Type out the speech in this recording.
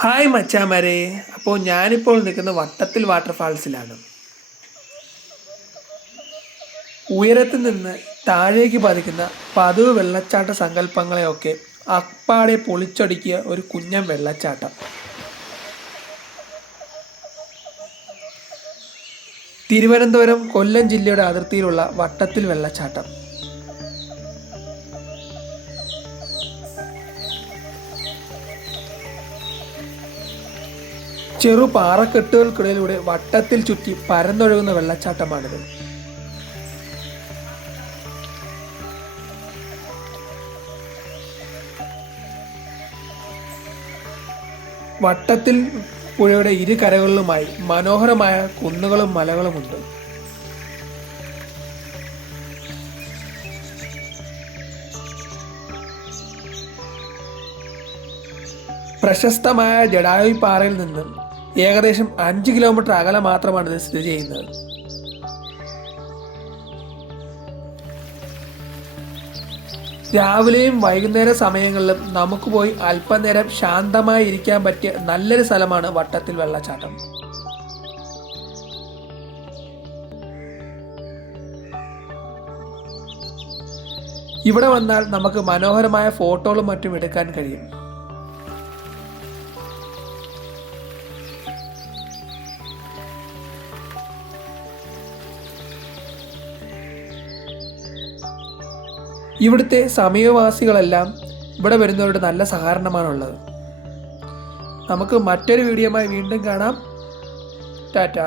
Hi മച്ചാമാരെ. അപ്പോൾ ഞാനിപ്പോൾ നിൽക്കുന്ന വട്ടത്തിൽ വാട്ടർഫാൾസിലാണ്. ഉയരത്തിൽ നിന്ന് താഴേക്ക് പതിക്കുന്ന പതിവ് വെള്ളച്ചാട്ട സങ്കല്പങ്ങളെയൊക്കെ അപ്പാടെ പൊളിച്ചടുക്കിയ ഒരു കുഞ്ഞൻ വെള്ളച്ചാട്ടം. തിരുവനന്തപുരം കൊല്ലം ജില്ലയുടെ അതിർത്തിയിലുള്ള വട്ടത്തിൽ വെള്ളച്ചാട്ടം. ചെറു പാറക്കെട്ടുകൾക്കിടയിലൂടെ വട്ടത്തിൽ ചുറ്റി പരന്നൊഴുകുന്ന വെള്ളച്ചാട്ടമാണിത്. വട്ടത്തിൽ പുഴയുടെ ഇരു കരകളിലുമായി മനോഹരമായ കുന്നുകളും മലകളുമുണ്ട്. പ്രശസ്തമായ ജടായു പാറയിൽ നിന്നും ഏകദേശം 5 കിലോമീറ്റർ അകലെ മാത്രമാണ് ഇത് സ്ഥിതി ചെയ്യുന്നത്. രാവിലെയും വൈകുന്നേര സമയങ്ങളിലും നമുക്ക് പോയി അല്പനേരം ശാന്തമായി ഇരിക്കാൻ പറ്റിയ നല്ലൊരു സ്ഥലമാണ് വട്ടത്തിൽ വെള്ളച്ചാട്ടം. ഇവിടെ വന്നാൽ നമുക്ക് മനോഹരമായ ഫോട്ടോകളും മറ്റും എടുക്കാൻ കഴിയും. ഇവിടുത്തെ സമീപവാസികളെല്ലാം ഇവിടെ വരുന്നവരുടെ നല്ല സഹകരണമാണുള്ളത്. നമുക്ക് മറ്റൊരു വീഡിയോയുമായി വീണ്ടും കാണാം. ടാറ്റ.